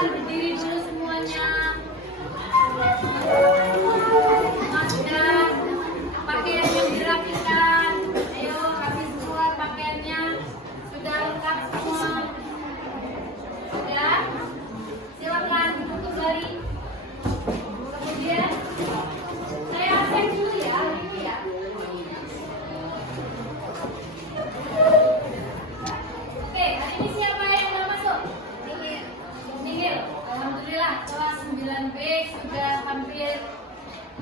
Silakan berdiri dulu semuanya. Masker, pakaian yang dirapikan. Ayo, rapi semua pakaiannya. Sudah lengkap semua. Sudah. Silakan duduk kembali. Kemudian saya absen dulu ya, Ibu ya. Oke, hari ini siapa yang mau masuk? Nihil. Alhamdulillah kelas 9B sudah hampir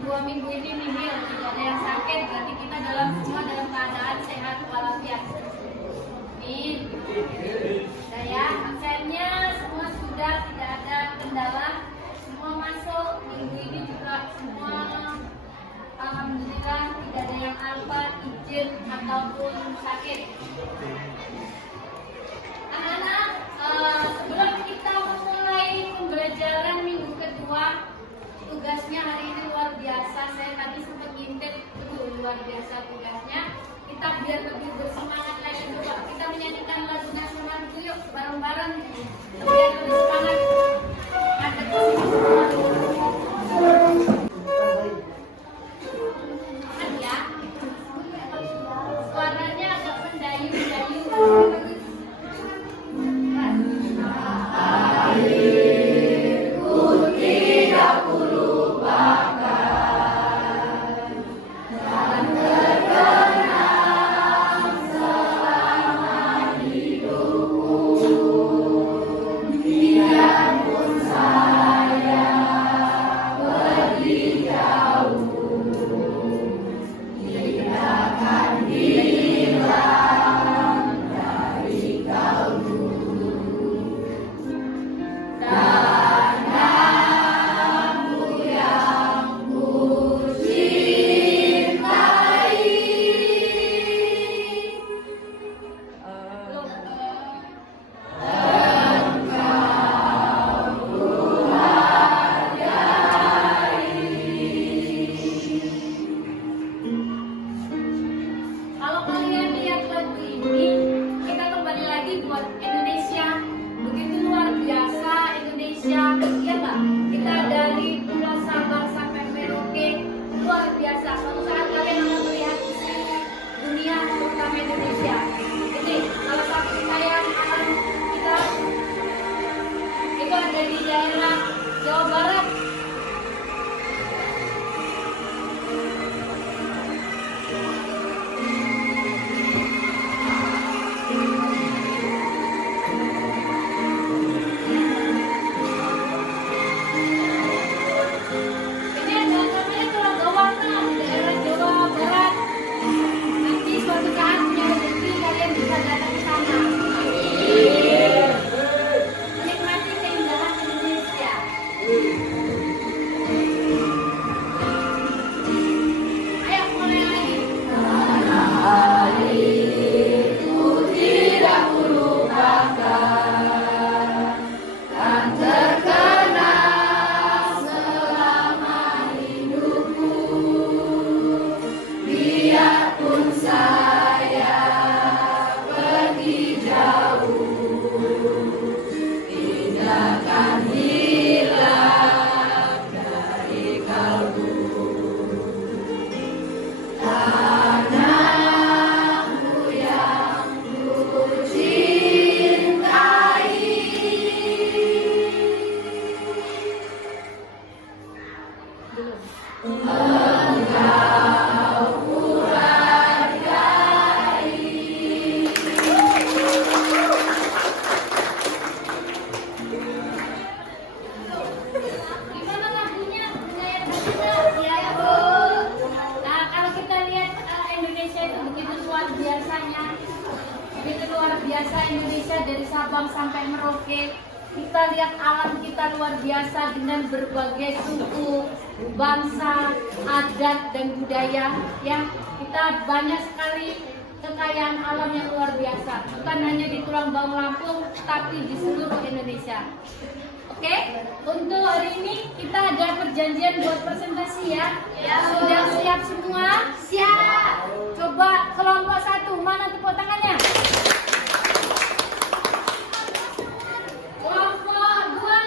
2 minggu ini nihil, tidak ada yang sakit, berarti kita semua dalam keadaan sehat walafiat. Amin. Sudah ya, absennya semua sudah, tidak ada kendala, semua masuk. Minggu ini juga semua alhamdulillah tidak ada yang alfa, izin ataupun sakit. Anak-anak, sebelum kita memulai pembelajaran minggu kedua, tugasnya hari ini luar biasa. Saya tadi sempat ngintip, luar biasa tugasnya. Kita biar lebih bersemangat lagi, coba kita menyanyikan lagu nasional itu yuk, bareng-bareng biar lebih semangat. Ada di sini semua. Aman ya? Suaranya agak mendayu-dayu. Indonesia dari Sabang sampai Merauke. Kita lihat alam kita luar biasa dengan berbagai suku, bangsa, adat dan budaya. Ya, kita banyak sekali kekayaan alam yang luar biasa. Bukan hanya di Tulang Bawang Lampung, tapi di seluruh Indonesia. Oke, untuk hari ini kita ada perjanjian buat presentasi ya. Sudah siap semua? Siap. Coba kelompok satu, mana tepuk tangannya? Kelompok dua,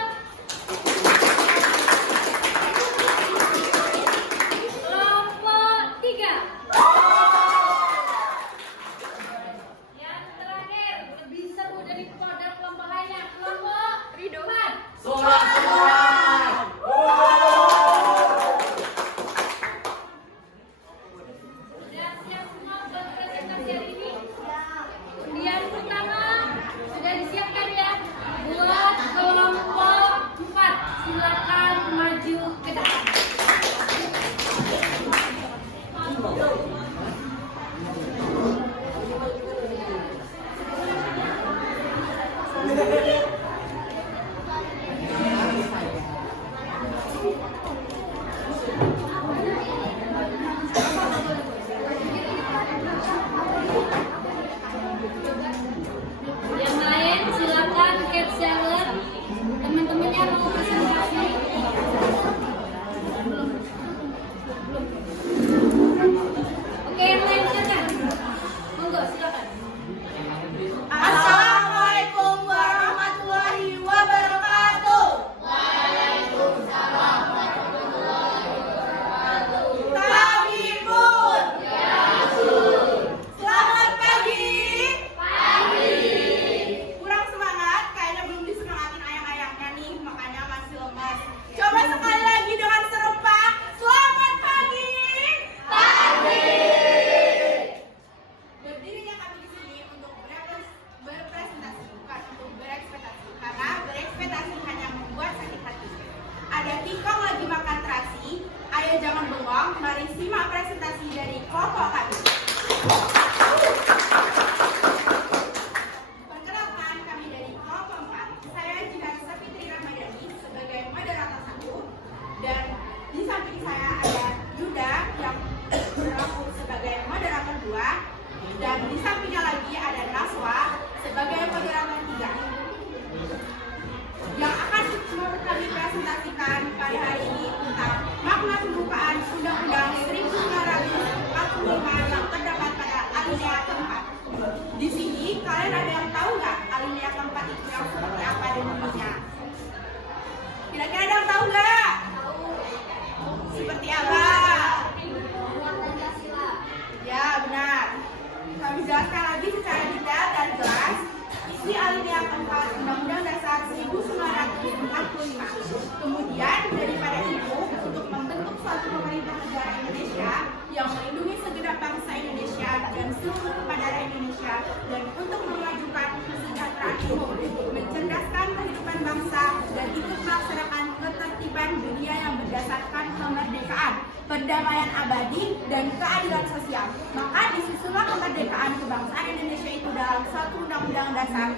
perdamaian abadi, dan keadilan sosial. Maka disusunlah kemerdekaan kebangsaan Indonesia itu dalam suatu undang-undang dasar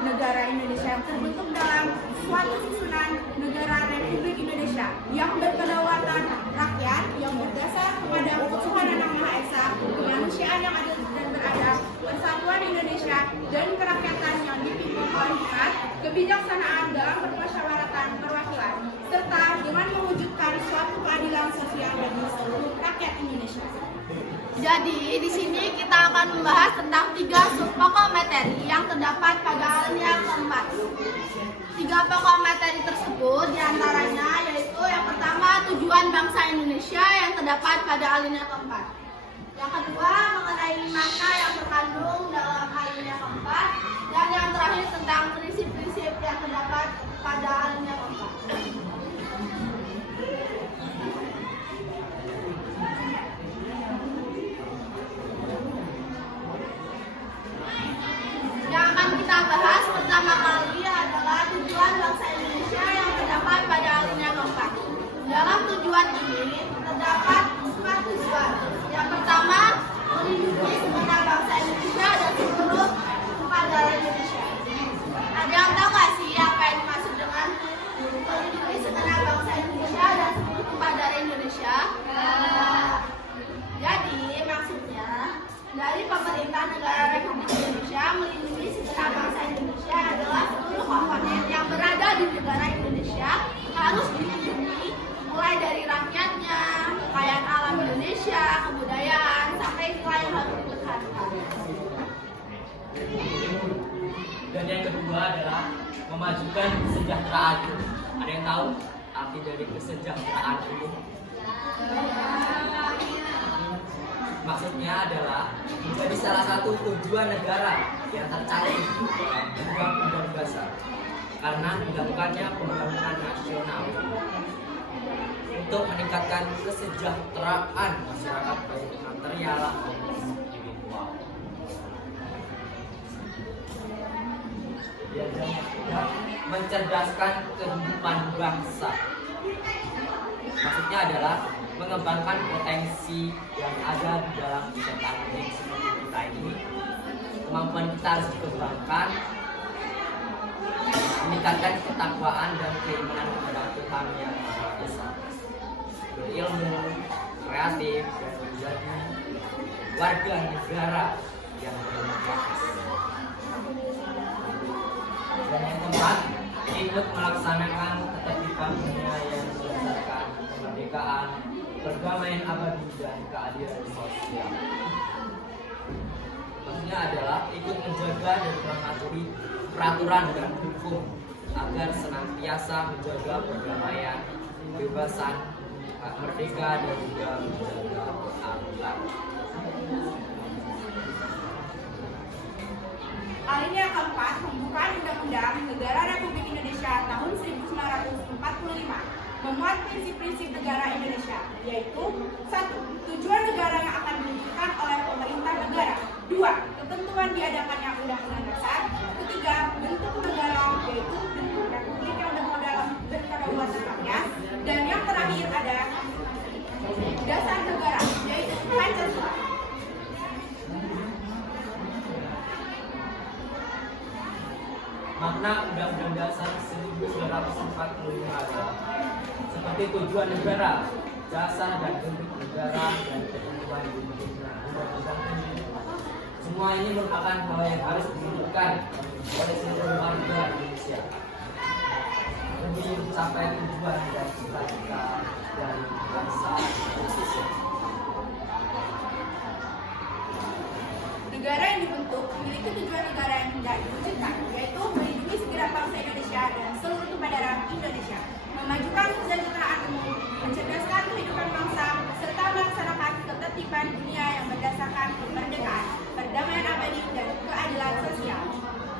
negara Indonesia yang terbentuk dalam suatu susunan negara Republik Indonesia yang berkedaulatan rakyat, yang berdasar kepada ketuhanan Yang Maha Esa, kemanusiaan yang adil dan beradab, persatuan Indonesia, dan kerakyatan yang dipimpin oleh hikmat, kebijaksanaan dalam permusyawaratan perwakilan, serta dengan mewujudkan suatu keadilan sosial bagi seluruh rakyat Indonesia. Jadi, di sini kita akan membahas tentang 3 subpokok materi yang terdapat pada alinea keempat. 3 pokok materi tersebut diantaranya yaitu yang pertama tujuan bangsa Indonesia yang terdapat pada alinea keempat. Yang kedua mengenai makna yang terkandung dalam alinea keempat, dan yang terakhir tentang prinsip-prinsip yang terdapat pada alinea keempat. Yang akan kita bahas pertama kali adalah tujuan bangsa Indonesia yang terdapat pada alinea keempat. Dalam tujuan ini terdapat 4 tujuan. Yang pertama, melindungi segenap bangsa Indonesia dan seluruh tumpah darah Indonesia. Ada yang tahu nggak sih apa yang dimaksud dengan melindungi segenap bangsa Indonesia dan seluruh tumpah darah Indonesia? Jadi maksudnya dari pemerintah negara Republik Indonesia melindungi segenap bangsa Indonesia adalah seluruh komponen yang berada di negara Indonesia harus dilindungi, mulai dari rakyatnya, kekayaan alam Indonesia, kebudayaan, sampai nilai yang harus dipertahankan. Dan yang kedua adalah memajukan kesejahteraan. Ada yang tahu arti dari kesejahteraan itu? Maksudnya adalah menjadi salah satu tujuan negara yang tercantum dalam Undang-Undang Dasar karena dilakukannya pembangunan nasional untuk meningkatkan kesejahteraan masyarakat baik material maupun spiritual. Dan yang ketiga, mencerdaskan kehidupan bangsa. Maksudnya adalah mengembangkan potensi yang ada di dalam tentang seperti kita ini. Kemampuan kita harus dikembangkan, meningkatkan ketakwaan dan keimanan kepada Tuhan yang Maha Esa, berilmu, kreatif, dan menjadi warga negara yang berdemokrasi. Dan yang keempat, ikut melaksanakan ketertiban dunia yang berdasarkan kemerdekaan, perdamaian abadi, dan keadilan sosial. Maksudnya adalah ikut menjaga dan mengatur peraturan dan hukum agar senantiasa menjaga perdamaian, kebebasan, hak merdeka, dan juga menjaga keadilan. Alinea keempat, pembukaan Undang-Undang Negara Republik Indonesia tahun 1945 memuat prinsip-prinsip negara Indonesia, yaitu 1. Tujuan negara yang akan diwujudkan oleh pemerintah negara. 2. Ketentuan diadakannya Undang-Undang Dasar. 3. Bentuk negara, yaitu bentuk republik yang berkedaulatan rakyat. Dan yang terakhir ada dasar negara, yaitu Pancasila. Makna Undang-Undang Dasar 1945 adalah seperti tujuan negara, dasar dan bentuk negara, dan ketentuan di undang-undang ini. Semua ini merupakan hal yang harus diwujudkan oleh seluruh warga Indonesia demi mencapai tujuan dan cita-cita dari bangsa Indonesia. Negara yang dibentuk memiliki tujuan negara yang hendak diwujudkan, yaitu melindungi segenap bangsa Indonesia dan seluruh tumpah darah Indonesia, memajukan kesejahteraan umum, mencerdaskan kehidupan bangsa, serta melaksanakan ketertiban dunia yang berdasarkan kemerdekaan, perdamaian abadi, dan keadilan sosial.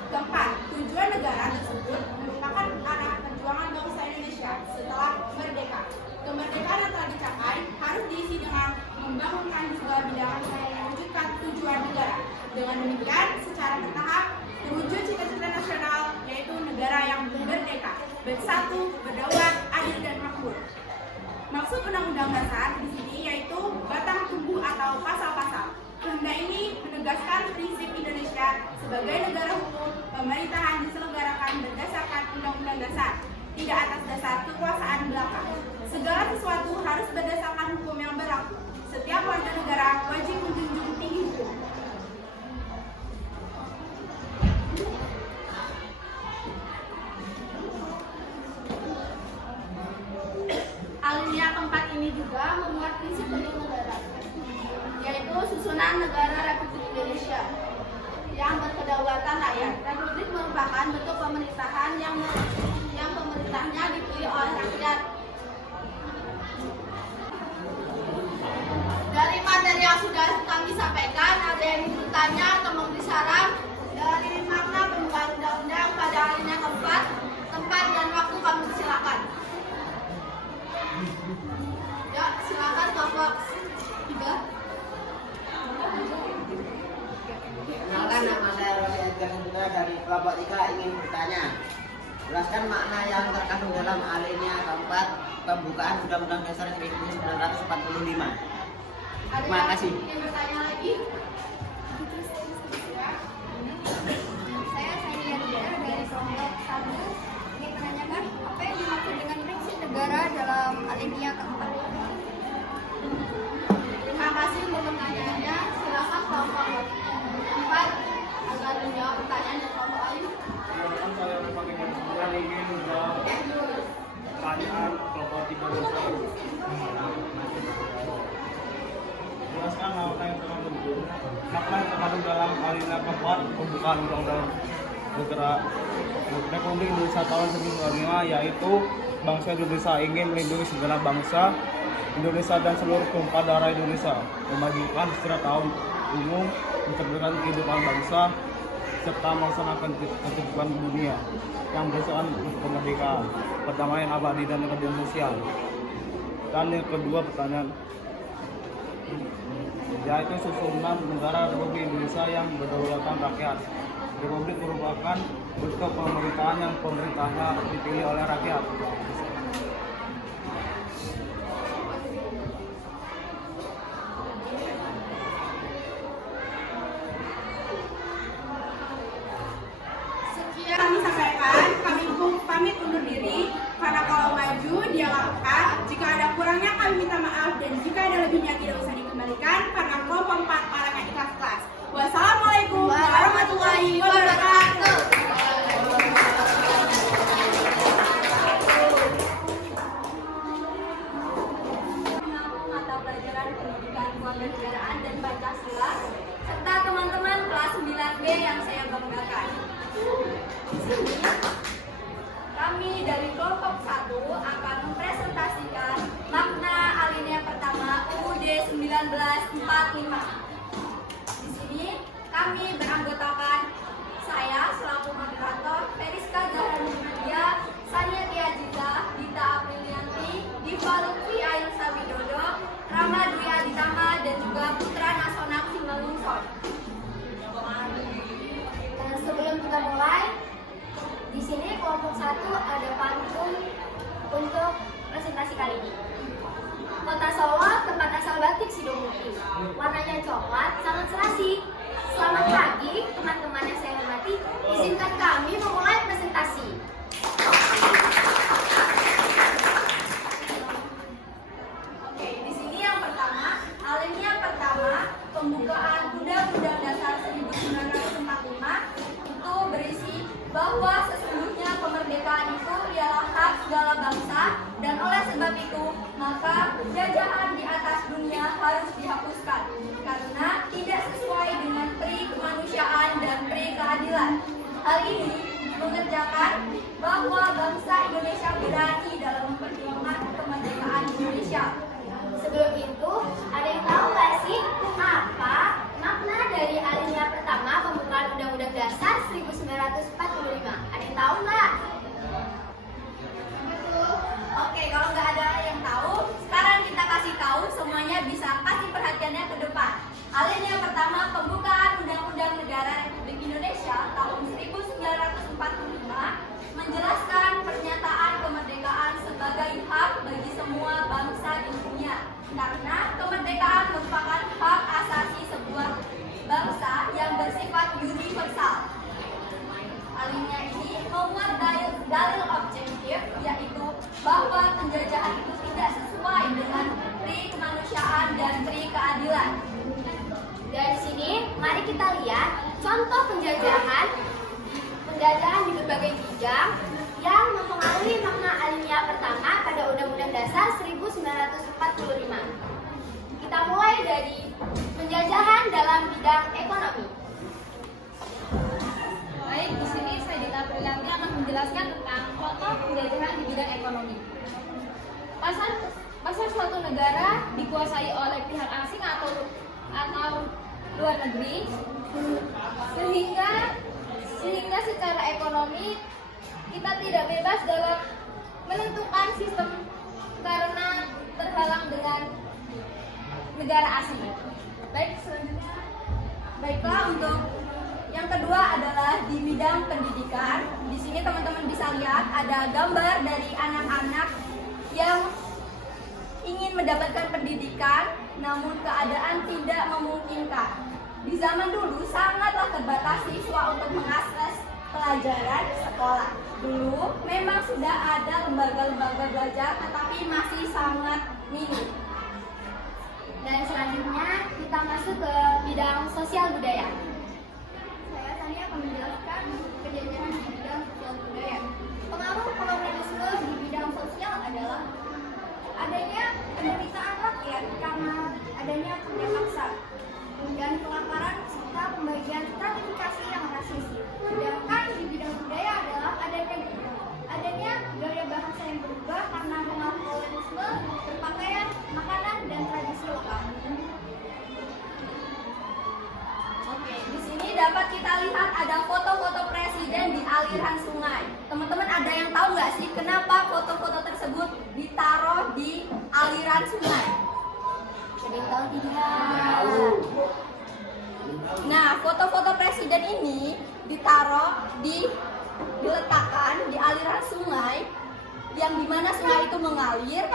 Keempat, tujuan negara tersebut merupakan arah perjuangan bangsa Indonesia setelah merdeka. Kemerdekaan yang telah dicapai harus diisi dengan membangunkan segala bidang yang mewujudkan tujuan negara. Dengan demikian, secara bertahap, terwujud cita-cita nasional, yaitu negara yang merdeka, bersatu, berdaulat, adil, dan makmur. Maksud Undang-Undang Dasar di sini yaitu batang tubuh atau pasal-pasal. Kehendak ini menegaskan prinsip Indonesia sebagai negara hukum, pemerintahan diselenggarakan berdasarkan Undang-Undang Dasar, tidak atas dasar kekuasaan belaka. Segala sesuatu harus berdasarkan hukum yang berlaku. Setiap warga negara wajib menjunjung tinggi hukum. Alinea keempat ini juga memuat prinsip bentuk negara, yaitu susunan negara Republik Indonesia yang berkedaulatan rakyat. Republik merupakan bentuk pemerintahan yang pemerintahnya dipilih oleh rakyat. Dari materi yang sudah kami sampaikan, ada yang ingin bertanya atau memberi saran dari makna pembukaan undang-undang pada alinea keempat, tempat dan waktu kami silakan. Ya, silakan Bapak. 3. Perkenalkan, nama saya Rosi Edgar Hendra dari kelompok 3 ingin bertanya. Jelaskan makna yang terkandung dalam alinea keempat pembukaan Undang-Undang Dasar 1945. Ada Terima yang kasih. ingin bertanya lagi? Saya Sania Diana dari kelompok 1 ingin menanyakan apa yang dimaksud dengan prinsip negara dalam alinea keempat. Terima kasih untuk pertanyaannya. Silakan kelompok 4 agar menjawab pertanyaan dari kelompok lain. Silakan saya pakai yang ingin menjawab pertanyaan kelompok 3 dan 1. Jelaskan makna yang terkandung dalam alinea keempat pembukaan Undang-Undang Negara Republik Indonesia tahun 1945, yaitu bangsa Indonesia ingin melindungi segala bangsa Indonesia dan seluruh tumpah darah Indonesia, memajukan secara tahun umum, mencerdaskan kehidupan bangsa, serta melaksanakan ketertiban dunia yang berdasarkan kemerdekaan, perdamaian abadi dan keadilan sosial. Dan yang kedua pertanyaan, yaitu susunan negara Republik Indonesia yang berdaulatkan rakyat. Republik merupakan bentuk pemerintahan yang pemerintahnya dipilih oleh rakyat. Sekian. Kami sampaikan, kami pamit undur diri, karena kalau maju dia langkah, jika ada kurangnya kami minta maaf, dan jika ada lebihnya tidak usah dikembalikan, karena kelompok 4 kalangan ikhlas kelas. Wassalamualaikum warahmatullahi wabarakatuh. Mata pelajaran pendidikan kewarganegaraan dan Pancasila serta teman-teman kelas 9B yang saya banggakan. Di sini kami dari kelompok 1 akan mempresentasikan makna alinea pertama UUD 1945. Di sini kami beranggotakan saya selaku moderator Feriska Zahra Nurdia, Sania Tiajiza, Dita Aprilianti, Diva Lutfi Ayusa Widodo, Rama Dwi Aditama, dan juga Putra Nasional Simalungson. Sebelum kita mulai, di sini kelompok 1 ada pantun untuk presentasi kali ini. Kota Solo, tempat asal batik Sidomukti. Warnanya coklat, sangat serasi. Selamat pagi, teman-teman yang saya hormati. Izinkan kami memulai presentasi. Oke, di sini yang pertama, alinea pertama, pembukaan Undang-Undang Dasar 1945 itu berisi bahwa sesungguhnya kemerdekaan itu ialah hak segala bangsa, dan oleh sebab itu maka penjajahan di atas dunia harus dihapuskan karena tidak sesuai dengan pri kemanusiaan dan pri keadilan. Hal ini mengerjakan bahwa bangsa Indonesia berani dalam memperjuangkan kemerdekaan Indonesia. Sebelum itu, ada yang tahu nggak sih apa makna dari alinea pertama pembukaan Undang-Undang Dasar 1945? Ada yang tahu nggak? Oke, kalau nggak ada yang tahu, sekarang kita kasih tahu, semuanya bisa kasih perhatiannya ke depan. Alinea pertama pembukaan Undang-Undang Negara Republik Indonesia tahun 1945 dalil objektif, yaitu bahwa penjajahan itu tidak sesuai dengan pri kemanusiaan dan pri keadilan. Dari sini, mari kita lihat contoh penjajahan di berbagai bidang yang mempengaruhi makna alamiah pertama pada Undang-Undang Dasar 1945. Kita mulai dari penjajahan dalam bidang ekonomi. Baik, di sini saya Dita Prilanti akan menjelaskan tentang contoh penjajahan di bidang ekonomi. Pasar suatu negara dikuasai oleh pihak asing atau luar negeri, sehingga secara ekonomi kita tidak bebas dalam menentukan sistem karena terhalang dengan negara asing. Baik, selanjutnya. Baiklah, untuk yang kedua adalah di bidang pendidikan. Di sini teman-teman bisa lihat ada gambar dari anak-anak yang ingin mendapatkan pendidikan, namun keadaan tidak memungkinkan. Di zaman dulu sangatlah terbatas siswa untuk mengakses pelajaran sekolah. Dulu memang sudah ada lembaga-lembaga belajar, tetapi masih sangat minim. Dan selanjutnya kita masuk ke bidang sosial budaya. Saya Tania akan menjelaskan penjajahan di bidang sosial budaya. Pengaruh kolonialisme di bidang sosial adalah adanya penderitaan rakyat karena adanya kerja paksa dan kelaparan serta pembagian stratifikasi yang rasis. Sedangkan di bidang budaya adalah adanya gaya bahasa yang berubah karena pengaruh kolonialisme, berpakaian, makanan, dan tradisi lokal. Oke, di sini dapat kita lihat ada foto-foto presiden di aliran sungai. Teman-teman ada yang tahu nggak sih kenapa foto-foto tersebut ditaruh di aliran sungai? Ada yang tahu tidak? Nah, foto-foto presiden ini diletakkan di aliran sungai yang dimana sungai itu mengalir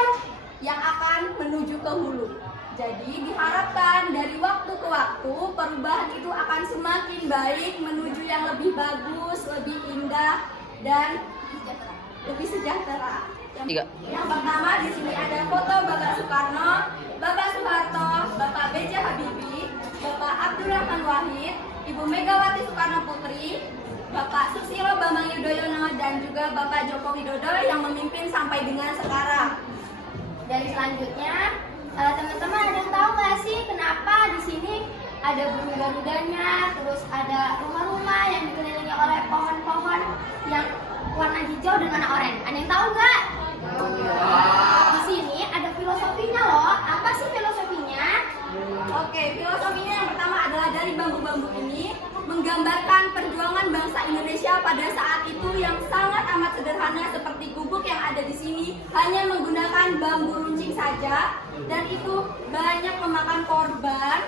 yang akan menuju ke hulu. Jadi diharapkan dari waktu ke waktu perubahan itu akan semakin baik menuju yang lebih bagus, lebih indah dan lebih sejahtera. Yang pertama di sini ada foto Bapak Soekarno, Bapak Soeharto, Bapak B.J. Habibie, Bapak Abdurrahman Wahid, Ibu Megawati Soekarno Putri, Bapak Susilo Bambang Yudhoyono dan juga Bapak Joko Widodo yang memimpin sampai dengan sekarang. Dan selanjutnya, teman-teman ada yang tahu nggak sih kenapa di sini ada burung garudanya, terus ada rumah-rumah yang dikelilingi oleh pohon-pohon yang warna hijau dan warna oranye. Ada yang tahu nggak? Di sini ada filosofinya loh. Apa sih filosofinya? Oke, filosofinya yang pertama adalah dari bambu-bambu ini menggambarkan perjuangan bangsa Indonesia pada saat itu yang sangat amat sederhana seperti gubuk yang ada di sini hanya menggunakan bambu runcing saja dan itu banyak memakan korban.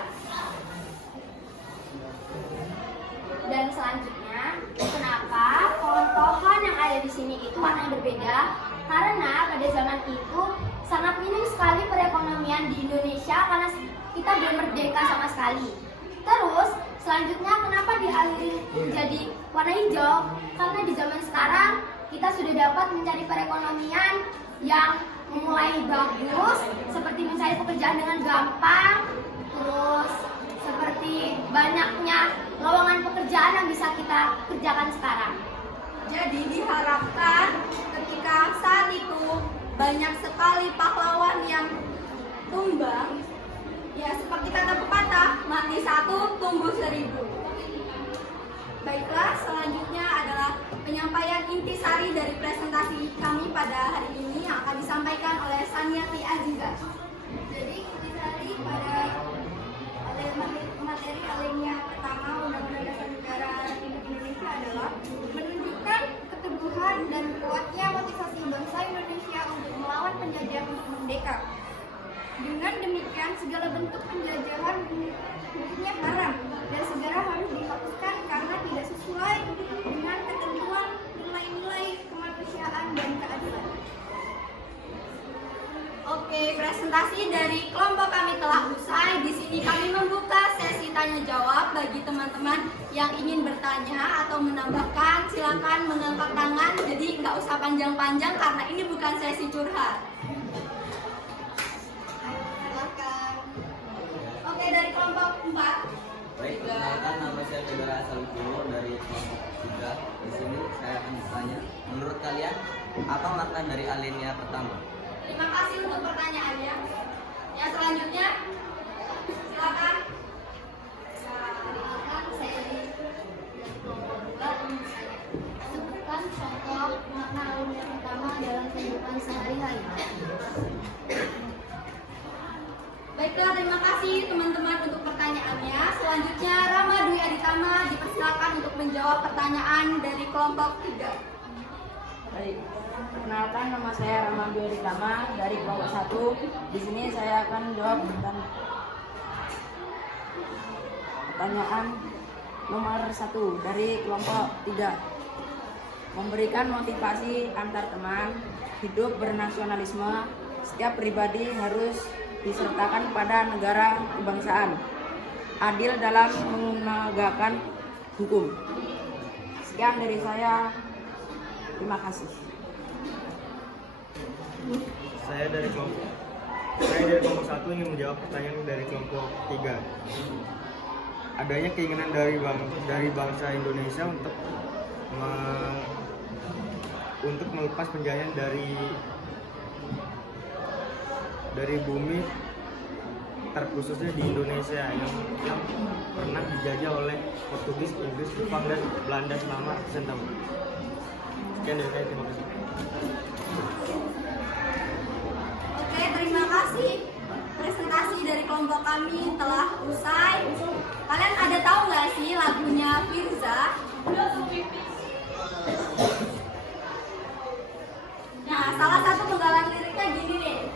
Dan selanjutnya, kenapa pohon-pohon yang ada di sini itu warna yang berbeda? Karena pada zaman itu sangat minim sekali perekonomian di Indonesia karena kita belum merdeka sama sekali. Terus selanjutnya kenapa dialiri menjadi warna hijau? Karena di zaman sekarang kita sudah dapat mencari perekonomian yang mulai bagus, seperti mencari pekerjaan dengan gampang, terus seperti banyaknya lowongan pekerjaan yang bisa kita kerjakan sekarang. Jadi diharapkan ketika saat itu banyak sekali pahlawan yang tumbang, ya seperti kata pepatah, mati satu tumbuh 1000. Baiklah, selanjutnya adalah penyampaian intisari dari presentasi kami pada hari ini yang akan disampaikan oleh Saniati Aziza. Jadi intisari pada materi alimnya pertama Undang-Undang Dasar Negara Republik Indonesia adalah menunjukkan keteguhan dan kuatnya motivasi bangsa Indonesia untuk melawan penjajah untuk merdeka. Dengan demikian segala bentuk penjajahan hukumnya haram dan segera harus dihapuskan karena tidak sesuai dengan ketentuan nilai-nilai kemanusiaan dan keadilan. Oke, Oke, presentasi dari kelompok kami telah usai. Di sini kami membuka sesi tanya jawab bagi teman-teman yang ingin bertanya atau menambahkan. Silakan mengangkat tangan. Jadi nggak usah panjang-panjang karena ini bukan sesi curhat. Silakan. Oke, dari kelompok 4. Baik, perkenalkan nama saya Tegara Asalukuro dari kelompok 3. Di sini saya akan bertanya, menurut kalian apa makna dari alinea pertama? Terima kasih untuk pertanyaannya. Yang selanjutnya, silakan. Sebutkan contoh makna alinea pertama dalam kehidupan sehari-hari. Baiklah, terima kasih teman-teman untuk pertanyaannya. Selanjutnya, Rama Dwi Aditama dipersilakan untuk menjawab pertanyaan dari kelompok 3. Baik, perkenalkan nama saya Rama Dwi Aditama dari kelompok 1. Di sini saya akan menjawab pertanyaan nomor 1 dari kelompok 3. Memberikan motivasi antar teman, hidup bernasionalisme, setiap pribadi harus disertakan pada negara kebangsaan, adil dalam menegakkan hukum. Sekian dari saya, terima kasih. Saya dari kelompok 1 ingin menjawab pertanyaan dari kelompok 3. Adanya keinginan dari bangsa Indonesia untuk melepas penjajahan dari bumi, terkhususnya di Indonesia yang pernah dijajah oleh Portugis, Inggris, Jepang, dan Belanda selama ratusan tahun. Sekian dari saya, terima kasih. Oke, terima kasih. Presentasi dari kelompok kami telah usai. Kalian ada tahu nggak sih lagunya Firza? Nah, salah satu penggalan liriknya gini nih.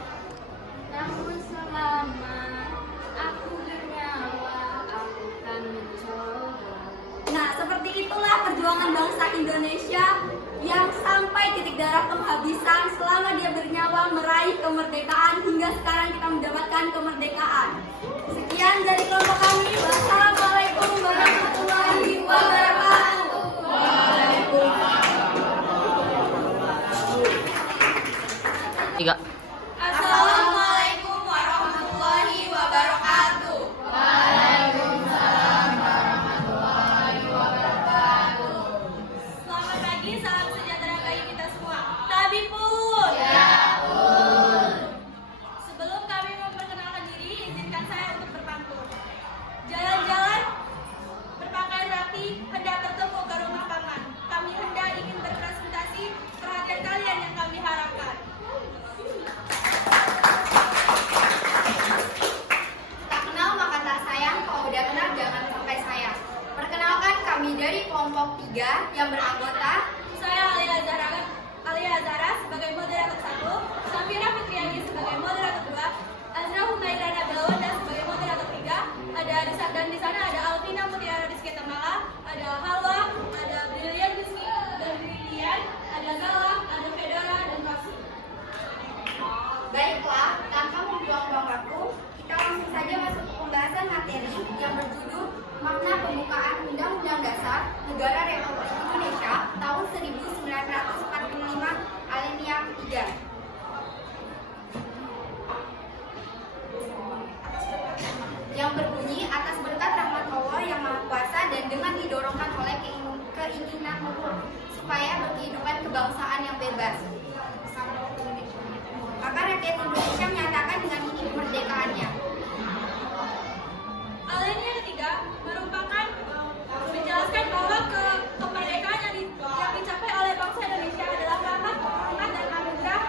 Namun selama aku bernyawa, aku akan mencoba. Nah, seperti itulah perjuangan bangsa Indonesia yang sampai titik darah penghabisan selama dia bernyawa meraih kemerdekaan hingga sekarang kita mendapatkan kemerdekaan. Sekian dari kelompok kami. Wassalamualaikum warahmatullahi wabarakatuh. Assalamualaikum warahmatullahi wabarakatuh. Selamat pagi, salam sejahtera bagi kita semua. Tabi pun. Sebelum kami memperkenalkan diri, izinkan saya untuk berpantun. Jalan-jalan berpakaian rapi, hendak bertemu ke rumah paman. Kami hendak ingin berpresentasi perhatian kalian yang kami harapkan. Tak kenal maka tak sayang, kalau udah kenal jangan sampai sayang. Perkenalkan kami dari kelompok 3 yang beranggota Saya Alia Zara sebagai moderator 1, Safira Fitriani sebagai moderator 2, Azra Humaira Nabilawanda sebagai moderator 3, dan di sana ada Alvina Mutiara Rizky Tamala, ada Halwa, ada Brilian Rizky dan Brilian, ada Zala, ada Fedora dan Kasih. Baiklah, tanpa membuang-buang waktu, kita langsung saja masuk ke pembahasan materi yang berjudul Makna Pembukaan Undang-Undang Dasar Negara Republik Indonesia tahun 1945 alinea 3. Yang berbunyi atas berkat rahmat Allah yang Maha Kuasa dan dengan didorongkan oleh keinginan luhur supaya berkehidupan kebangsaan yang bebas. Maka rakyat Indonesia menyatakan dengan ini kemerdekaannya. Alinea ketiga merupakan menjelaskan bahwa kemerdekaan yang dicapai oleh bangsa Indonesia adalah rahmat dan anugerah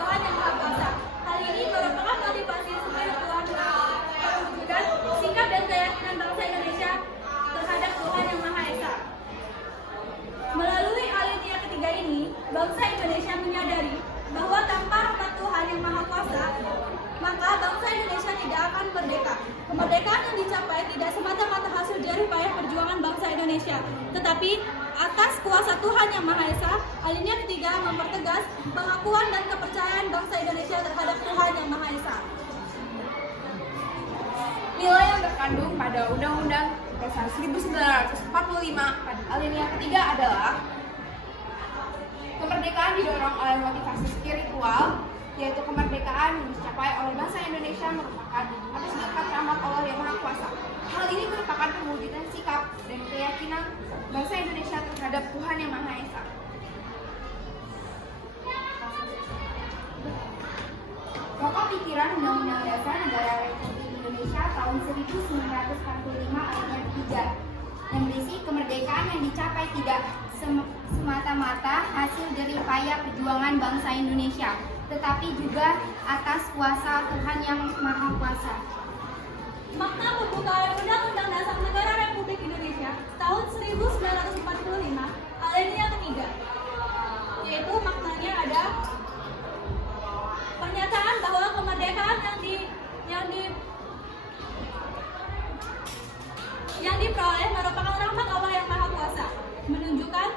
Tuhan yang Maha Kuasa. Hal ini merupakan motivasi supaya Tuhan mewujudkan sikap dan keyakinan bangsa Indonesia terhadap Tuhan yang Maha Esa. Melalui alinea ketiga ini, bangsa Indonesia menyadari bahwa tanpa rahmat Tuhan yang Maha Kuasa, maka bangsa Indonesia tidak akan merdeka. Kemerdekaan yang dicapai tidak semata-mata hasil jerih payah perjuangan bangsa Indonesia, tetapi atas kuasa Tuhan yang Maha Esa Alinea ketiga mempertegas pengakuan dan kepercayaan bangsa Indonesia terhadap Tuhan Yang Maha Esa. Nilai yang terkandung pada Undang-Undang Dasar 1945 pada alinea ketiga adalah kemerdekaan didorong oleh motivasi spiritual, yaitu kemerdekaan yang dicapai oleh bangsa Indonesia merupakan atas berkat rahmat Allah yang Maha Kuasa. Hal ini merupakan pewujudan sikap dan keyakinan bangsa Indonesia terhadap Tuhan Yang Maha Esa. Pokok pikiran Undang-Undang Dasar Negara Republik Indonesia tahun 1945 alinea ketiga yang berisi kemerdekaan yang dicapai tidak semata-mata hasil dari upaya perjuangan bangsa Indonesia, tetapi juga atas kuasa Tuhan Yang Maha Kuasa. Makna pembukaan Undang-Undang Dasar Negara Republik Indonesia tahun 1945 alinea ketiga, yaitu maknanya ada pernyataan bahwa kemerdekaan yang diperoleh merupakan rahmat Allah yang Maha Kuasa, menunjukkan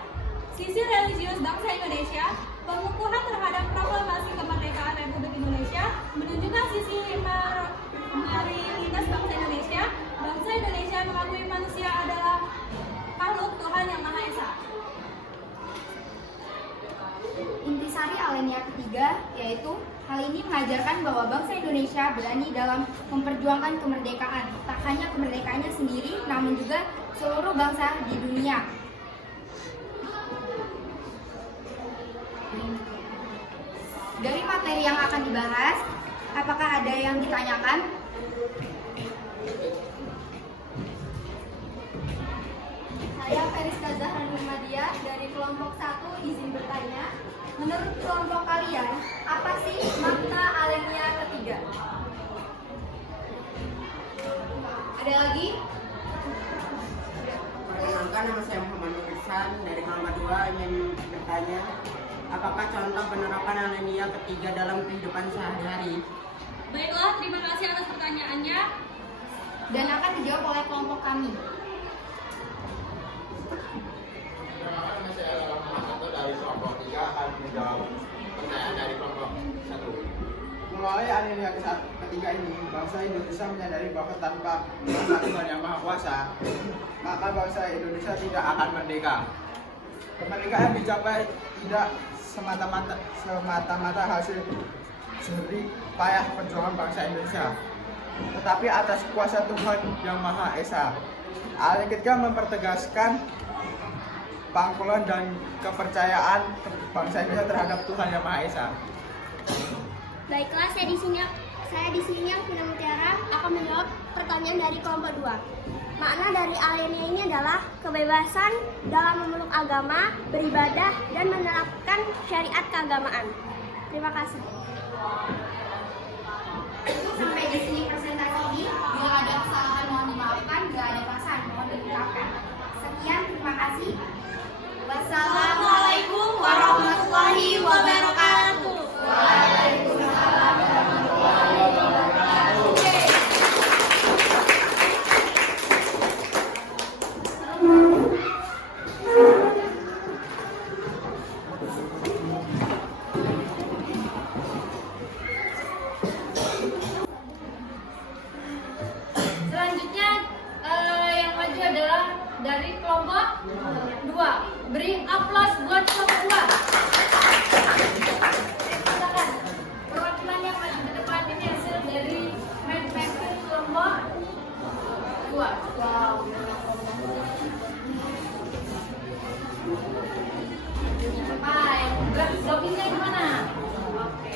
sisi religius bangsa Indonesia, pengukuhan terhadap proklamasi kemerdekaan Republik Indonesia, menunjukkan sisi moralitas bangsa Indonesia. Bangsa Indonesia mengakui manusia adalah makhluk Tuhan Yang Maha Esa. Intisari alinea ketiga yaitu hal ini mengajarkan bahwa bangsa Indonesia berani dalam memperjuangkan kemerdekaan, tak hanya kemerdekaannya sendiri, namun juga seluruh bangsa di dunia. Dari materi yang akan dibahas, apakah ada yang ditanyakan? Saya Feriska Zahra Nurmadia dari kelompok 1 izin bertanya. Menurut kelompok kalian, apa sih makna alinea ketiga? Ada lagi? Perkenalkan, nama saya Muhammad Nur Ihsan dari kelompok 2 ingin bertanya, apakah contoh penerapan alinea ketiga dalam kehidupan sehari-hari? Baiklah, terima kasih atas pertanyaannya. Dan akan dijawab oleh kelompok kami. Dari kelompok 3 akan menjawab pertanyaan dari kelompok 1. Melalui alinea ketiga ini, bangsa Indonesia menyadari bahwa tanpa Tuhan Yang Maha Kuasa, maka bangsa Indonesia tidak akan merdeka. Kemerdekaan dicapai tidak semata-mata hasil jerih payah perjuangan bangsa Indonesia, tetapi atas kuasa Tuhan Yang Maha Esa. Alinea ketiga mempertegaskan pangkulan dan kepercayaan bangsa Indonesia terhadap Tuhan Yang Maha Esa. Baiklah, saya di sini yang Vina Mutiara akan menjawab pertanyaan dari kelompok 2. Makna dari alinea ini adalah kebebasan dalam memeluk agama, beribadah, dan menerapkan syariat keagamaan. Terima kasih. Sampai di sini presentasi ini. Bila ada kesalahan mohon dimaafkan, bila ada perasaan mohon diungkapkan. Sekian, terima kasih. Wassalamualaikum warahmatullahi wabarakatuh. Waalaikumsalam warahmatullahi wabarakatuh. Selanjutnya yang maju adalah dari kelompok 2. Beri aplaus buat kelompok 2. Silakan. Perwakilan yang maju ke depan ini hasil dari manufacturing kelompok 2. Wow. Hai, blockingnya gimana? Oke.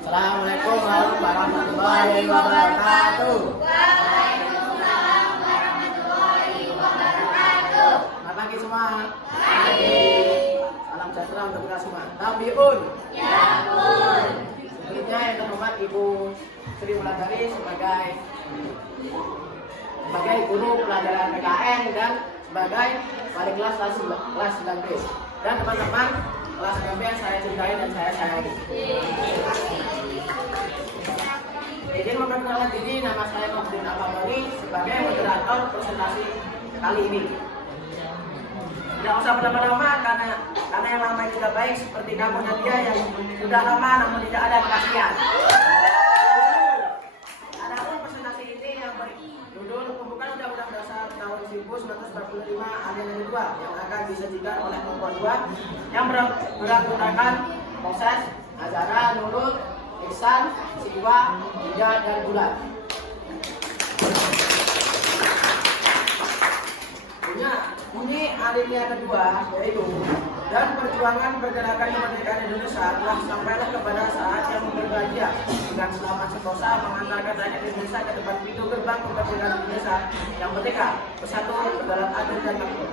Assalamualaikum warahmatullahi wabarakatuh. Waalaikumsalam warahmatullahi wabarakatuh. Selamat pagi semua. Pagi. Salam sejahtera untuk kita semua. Tabiun. Ya pun. Selanjutnya yang terhormat Ibu Sri Wulandari sebagai guru pelajaran PKN dan sebagai wali kelas 9B. Dan teman-teman kelas 9B yang saya cintai dan saya sayangi. Izin memperkenalkan diri, nama saya Nurdin Abamali sebagai moderator presentasi kali ini. Tidak usah berlama-lama karena yang lama juga baik seperti kamu dan dia yang sudah lama namun tidak ada kepastian. Adapun presentasi ini yang berjudul Pembukaan Undang-Undang Dasar tahun 1945 Alinea 2 yang akan disajikan oleh kelompok 2 yang beranggotakan proses, Azara, Nurul, Ihsan, Siwa, Ija, dan Bulan. Bunyi alinea kedua yaitu dan perjuangan pergerakan kemerdekaan Indonesia telah sampailah kepada saat yang berbahagia dengan selamat sentosa mengantarkan rakyat Indonesia ke depan pintu gerbang kemerdekaan Indonesia yang merdeka, bersatu dalam adil dan makmur.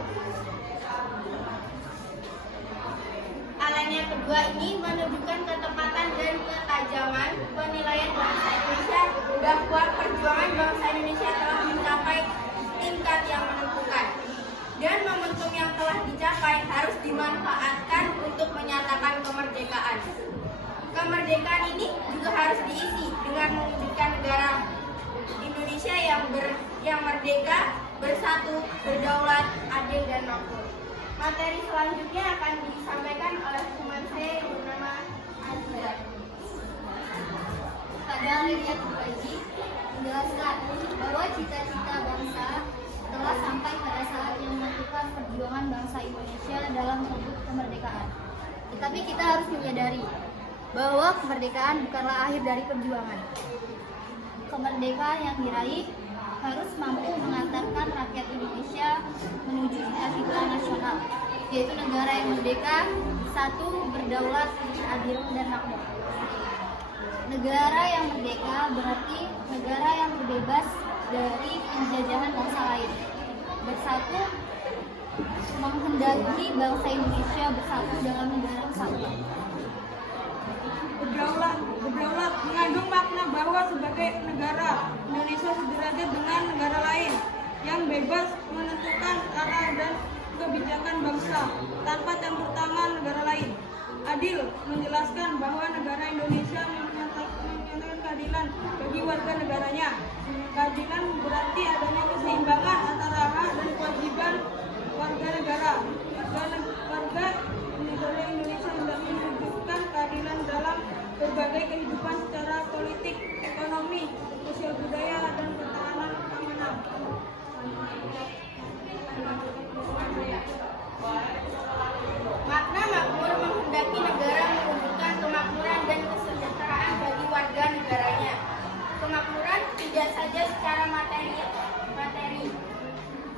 Alinea kedua ini menunjukkan ketepatan dan ketajaman penilaian bangsa Indonesia bahwa perjuangan bangsa Indonesia telah mencapai tingkat yang menentukan. Dan momentum yang telah dicapai harus dimanfaatkan untuk menyatakan kemerdekaan. Kemerdekaan ini juga harus diisi dengan mewujudkan negara Indonesia yang merdeka, bersatu, berdaulat, adil, dan makmur. Materi selanjutnya akan disampaikan oleh teman saya yang bernama Azra. Pada alinea kedua ini menjelaskan bahwa cita-cita bangsa telah sampai pada saat yang menentukan perjuangan bangsa Indonesia dalam merebut kemerdekaan. Tetapi kita harus menyadari bahwa kemerdekaan bukanlah akhir dari perjuangan. Kemerdekaan yang diraih harus mampu mengantarkan rakyat Indonesia menuju cita-cita nasional, yaitu negara yang merdeka, satu, berdaulat, adil, dan makmur. Negara yang merdeka berarti negara yang berbebas dari penjajahan bangsa lain. Bersatu menghendaki bangsa Indonesia bersatu dalam negara kesatuan. Berdaulat mengandung makna bahwa sebagai negara Indonesia sederajat dengan negara lain yang bebas menentukan arah dan kebijakan bangsa tanpa campur tangan negara lain. Adil menjelaskan bahwa negara Indonesia menyatakan keadilan bagi warga negaranya. Keadilan berarti adanya keseimbangan antara hak dan kewajiban warga negara. Warga negara Indonesia hendak mewujudkan keadilan dalam berbagai kehidupan secara politik, ekonomi, sosial budaya, dan pertahanan keamanan. Makna makmur menghendaki negara mewujudkan kemakmuran dan kesejahteraan bagi warga negaranya. Kemakmuran tidak saja secara materi,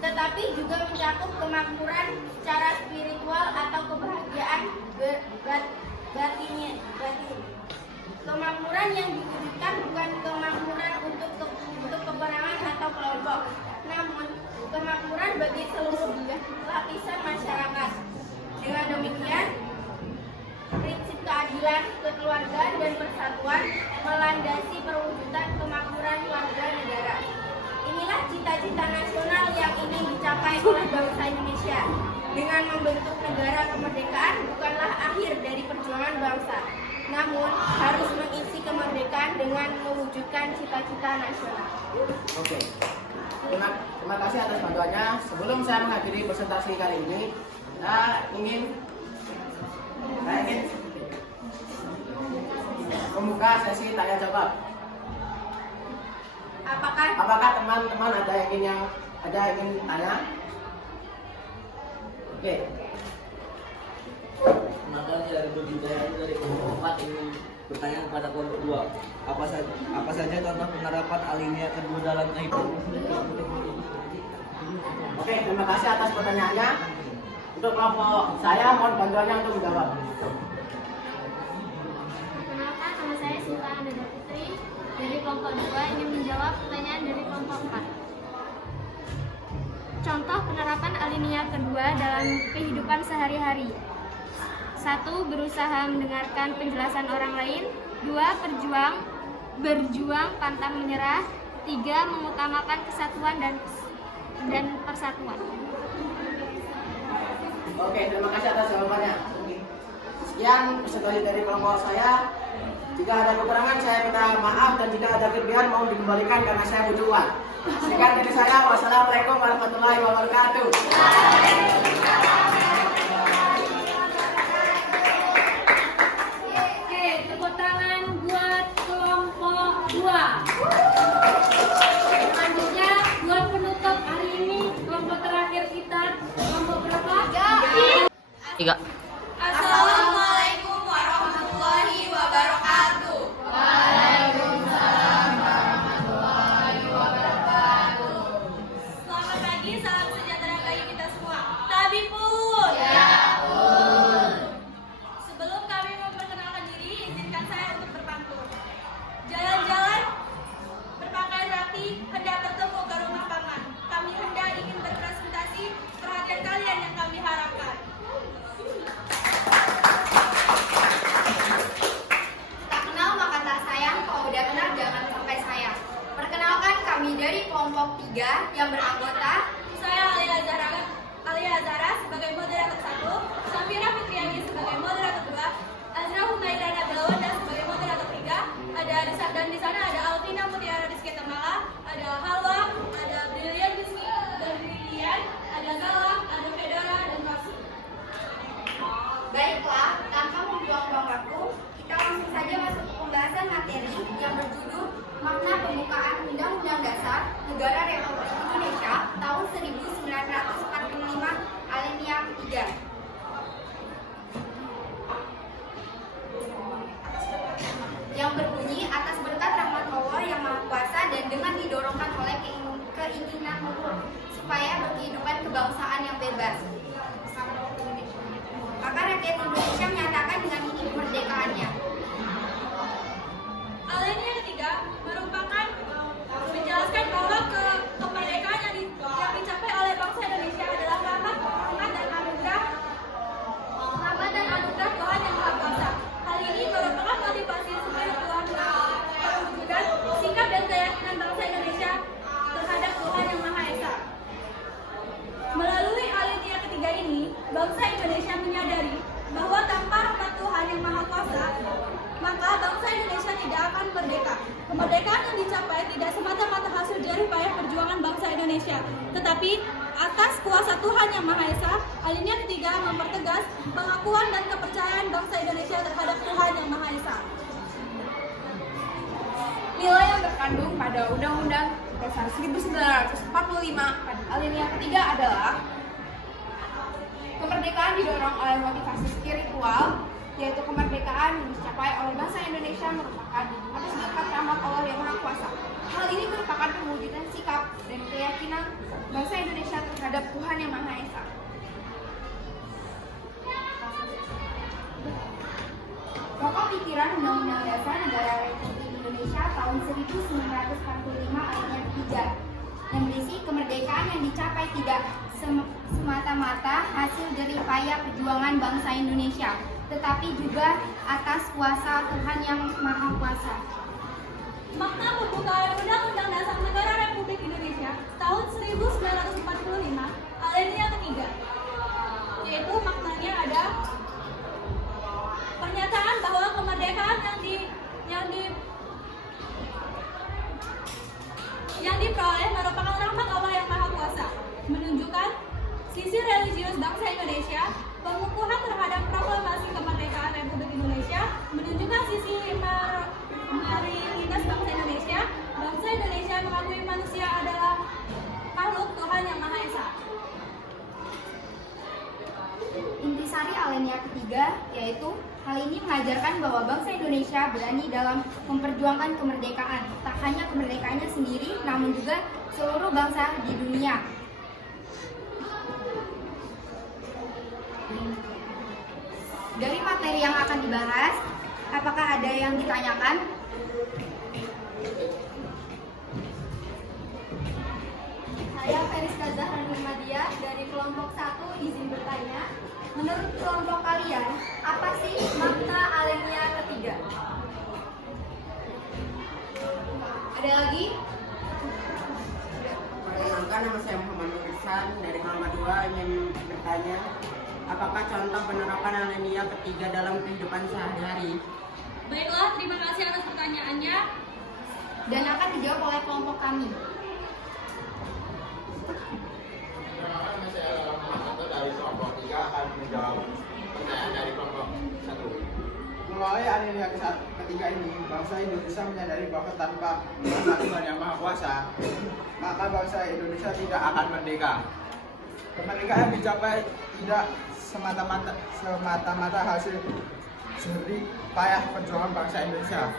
tetapi juga mencakup kemakmuran secara spiritual atau kebahagiaan batin. Kemakmuran yang diwujudkan bukan kemakmuran untuk peperangan atau kelompok, namun kemakmuran bagi seluruh lapisan masyarakat. Dengan demikian, prinsip keadilan, kekeluargaan, dan persatuan melandasi perwujudan kemakmuran warga negara. Inilah cita-cita nasional yang ingin dicapai oleh bangsa Indonesia. Dengan membentuk negara kemerdekaan bukanlah akhir dari perjuangan bangsa, namun harus mengisi kemerdekaan dengan mewujudkan cita-cita nasional. Oke. Terima kasih atas bantuannya. Sebelum saya menghadiri presentasi kali ini, saya ingin membuka sesi tanya jawab. Apakah teman-teman ada yang ingin tanya? Oke. Maka dari berbicara dari kelompok 4 ingin bertanya kepada kelompok 2. Apa saja contoh penerapan alinea kedua dalam kehidupan? Oke, terima kasih atas pertanyaannya. Untuk kelompok saya mohon bantuannya untuk menjawab. Perkenalkan, nama saya Sinta Andada Putri dari kelompok 2 ingin menjawab pertanyaan dari kelompok 4. Contoh penerapan alinea kedua dalam kehidupan sehari-hari. 1. Berusaha mendengarkan penjelasan orang lain. 2. Berjuang pantang menyerah. 3. Mengutamakan kesatuan dan persatuan. Oke, terima kasih atas jawabannya. Sekian presentasi dari kelompok saya. Jika ada kekurangan saya minta maaf, dan jika ada kelebihan mau dikembalikan karena saya butuh uang. Sekian dari saya. Wassalamualaikum warahmatullahi wabarakatuh. Oke, tepuk tangan buat kelompok 2. Selanjutnya buat penutup hari ini, kelompok terakhir kita, kelompok berapa? 3. Assalamualaikum warahmatullahi wabarakatuh. Selamat pagi, salam sejahtera bagi kita semua. Tapi pun. Sebelum kami memperkenalkan diri, izinkan saya untuk berpantun. Jalan-jalan berpakaian rapi, hendak bertemu ke rumah paman. Kami hendak ingin berpresentasi perhatian kalian yang kami harapkan. Tak kenal maka tak sayang, kalau udah kenal jangan sampai sayang. Perkenalkan kami dari kelompok 3 yang beranggota Saya Alia Zara sebagai moderator 1, Safira Fitriani sebagai moderator 2, Azra Humaira Nabelwanda sebagai moderator 3, dan di sana ada Alvina Mutiara Rizky Tamala, ada Halwa, ada Brilian Rizky dan Brilian, ada Galang, ada Fedora dan Rosi. Baiklah, tanpa membuang-buang waktu, kita langsung saja masuk ke pembahasan materi yang berjudul Makna Pembukaan Undang-Undang Dasar Negara Republik Indonesia tahun 1945 Alinea 3. Yang berbunyi atas berkat rahmat Allah yang Maha Kuasa dan dengan didorongkan oleh keinginan luhur supaya berkehidupan kebangsaan yang bebas. Maka rakyat Indonesia menyatakan dengan ini kemerdekaannya. Alinea ketiga merupakan menjelaskan bahwa kemerdekaan yang dicapai oleh bangsa Indonesia adalah rahmat dan anugerah Tuhan yang Maha Kuasa. Hal ini merupakan motivasi supaya Tuhan mewujudkan sikap dan keyakinan bangsa Indonesia terhadap Tuhan yang Maha Esa. Melalui alinea ketiga ini, bangsa Indonesia menyadari bahwa tanpa rahmat Tuhan yang Maha Kuasa, maka bangsa Indonesia tidak akan merdeka. Kemerdekaan yang dicapai tidak semata-mata hasil jerih payah perjuangan bangsa Indonesia, tetapi atas kuasa Tuhan yang Maha Esa. Alinea ketiga mempertegas pengakuan dan kepercayaan bangsa Indonesia terhadap Tuhan yang Maha Esa. Nilai yang terkandung pada Undang-Undang Dasar 1945 pada alinea ketiga adalah kemerdekaan didorong oleh motivasi spiritual, yaitu kemerdekaan yang dicapai oleh bangsa Indonesia merupakan atas berkat rahmat Allah yang Maha Kuasa. Hal ini merupakan pewujudan sikap dan keyakinan bangsa Indonesia terhadap Tuhan yang Maha Esa. Pokok pikiran Undang-Undang Dasar Negara Republik Indonesia tahun 1945 Alinea 3 yang berisi kemerdekaan yang dicapai tidak semata-mata hasil dari payah perjuangan bangsa Indonesia, tetapi juga atas kuasa Tuhan yang Maha Kuasa. Makna pembukaan Undang-Undang Dasar Negara Republik Indonesia tahun 1945 alinea ketiga, yaitu maknanya ada pernyataan bahwa kemerdekaan yang diperoleh merupakan rahmat Allah yang Maha Kuasa, menunjukkan sisi religius bangsa Indonesia, pengukuhan terhadap proklamasi kemerdekaan Republik Indonesia, menunjukkan sisi maritas bangsa Indonesia. Bangsa Indonesia mengakui manusia adalah makhluk Tuhan yang Maha Esa. Intisari alinea ketiga yaitu hal ini mengajarkan bahwa bangsa Indonesia berani dalam memperjuangkan kemerdekaan, tak hanya kemerdekaannya sendiri, namun juga seluruh bangsa di dunia. Dari materi yang akan dibahas, apakah ada yang ditanyakan? Saya Feriska Zahra Nurmadia dari kelompok 1 izin bertanya. Menurut kelompok kalian, apa sih makna alinea ketiga? Ada lagi? Perkenalkan, nama saya Muhammad Nur Ihsan dari kelompok 2 ingin bertanya, apakah contoh penerapan alinea ketiga dalam kehidupan sehari-hari? Baiklah, terima kasih atas pertanyaannya. Dan akan dijawab oleh kelompok kami. Perkenalkan saya Rahmat dari kelompok 3 akan menjawab pertanyaan dari kelompok 1. Melalui alinea ketiga ini, bangsa Indonesia menyadari bahwa tanpa Tuhan yang Maha Kuasa, maka bangsa Indonesia tidak akan merdeka. Kemerdekaan dicapai tidak semata-mata hasil jerih payah perjuangan bangsa Indonesia,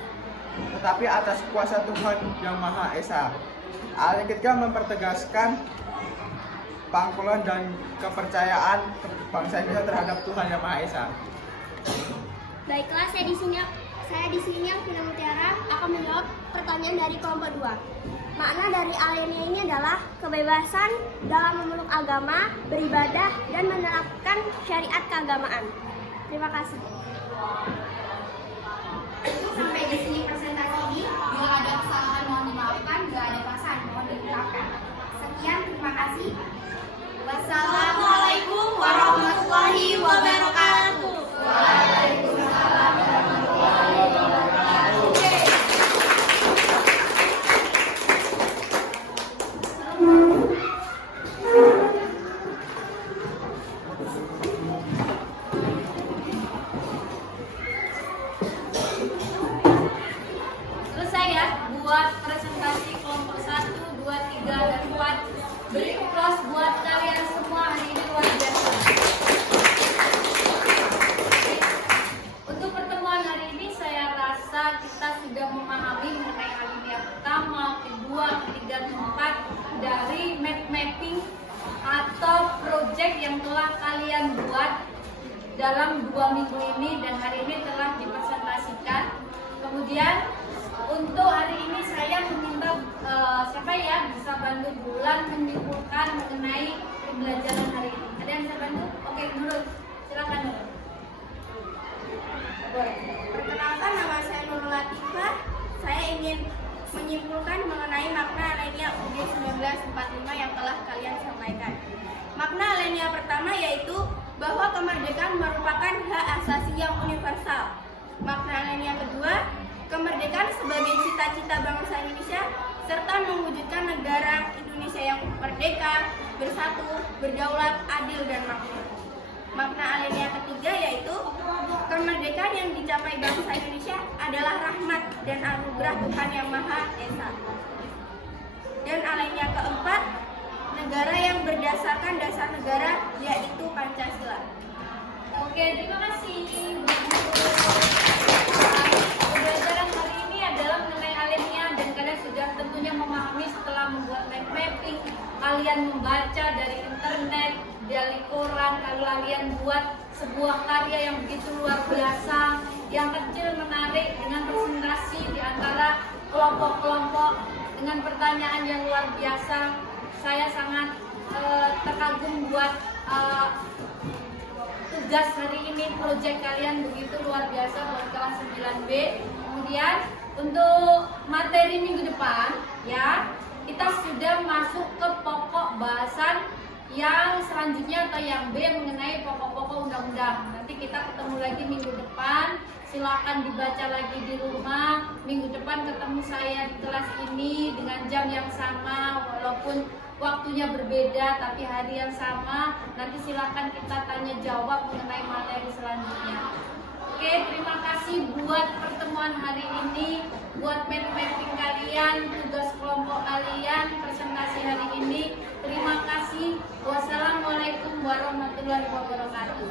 tetapi atas kuasa Tuhan yang Maha Esa. Alinea ketiga mempertegaskan pangkulan dan kepercayaan bangsa Indonesia terhadap Tuhan yang Maha Esa. Baiklah, saya di sini yang Vina Mutiara akan menjawab pertanyaan dari kelompok 2. Makna dari alinea ini adalah kebebasan dalam memeluk agama, beribadah, dan menerapkan syariat keagamaan. Terima kasih. Sampai di sini presentasi ini. Bila ada kesalahan mohon dimaafkan, bila ada perasaan mohon diungkapkan. Sekian, terima kasih. Wassalamualaikum warahmatullahi wabarakatuh. Waalaikumsalam warahmatullahi wabarakatuh. Selesai ya buat presentasi kelompok 1, 2, 3, dan 4. Beri aplaus buat kalian semua, hari ini luar biasa. Untuk pertemuan hari ini saya rasa kita sudah memahami mengenai alinea pertama, kedua, ketiga, keempat dari map mapping atau project yang telah kalian buat dalam 2 minggu ini dan hari ini telah dipresentasikan. Kemudian untuk hari ini saya meminta siapa ya bisa bantu Bulan menyimpulkan mengenai pembelajaran hari ini. Ada yang bisa bantu? Oke, Nurul, silakan Nurul. Perkenalkan, nama saya Nurul Latifah. Saya ingin menyimpulkan mengenai makna alinea UUD 1945 yang telah kalian sampaikan. Makna alinea pertama yaitu bahwa kemerdekaan merupakan hak asasi yang universal. Makna alinea kedua, kemerdekaan sebagai cita-cita bangsa Indonesia serta mewujudkan negara Indonesia yang merdeka, bersatu, berdaulat, adil, dan makmur. Makna alinea ketiga yaitu kemerdekaan yang dicapai bangsa Indonesia adalah rahmat dan anugerah Tuhan yang Maha Esa. Dan alinea keempat, negara yang berdasarkan dasar negara yaitu Pancasila. Oke, terima kasih. Pembelajaran hari ini adalah mengenai alinea dan kalian sudah tentunya memahami setelah membuat map mapping, kalian membaca dari internet, dari koran, lalu kalian buat sebuah karya yang begitu luar biasa, yang kecil menarik dengan presentasi di antara kelompok-kelompok dengan pertanyaan yang luar biasa. Saya sangat terkagum buat tugas hari ini, proyek kalian begitu luar biasa buat kelas 9B. Kemudian untuk materi minggu depan ya, kita sudah masuk ke pokok bahasan yang selanjutnya atau yang B mengenai pokok-pokok undang-undang. Nanti kita ketemu lagi minggu depan. Silakan dibaca lagi di rumah. Minggu depan ketemu saya di kelas ini dengan jam yang sama, walaupun waktunya berbeda tapi hari yang sama. Nanti silakan kita tanya jawab mengenai materi selanjutnya. Oke, terima kasih buat pertemuan hari ini, buat mapping kalian, tugas kelompok kalian, presentasi hari ini. Terima kasih. Wassalamualaikum warahmatullahi wabarakatuh.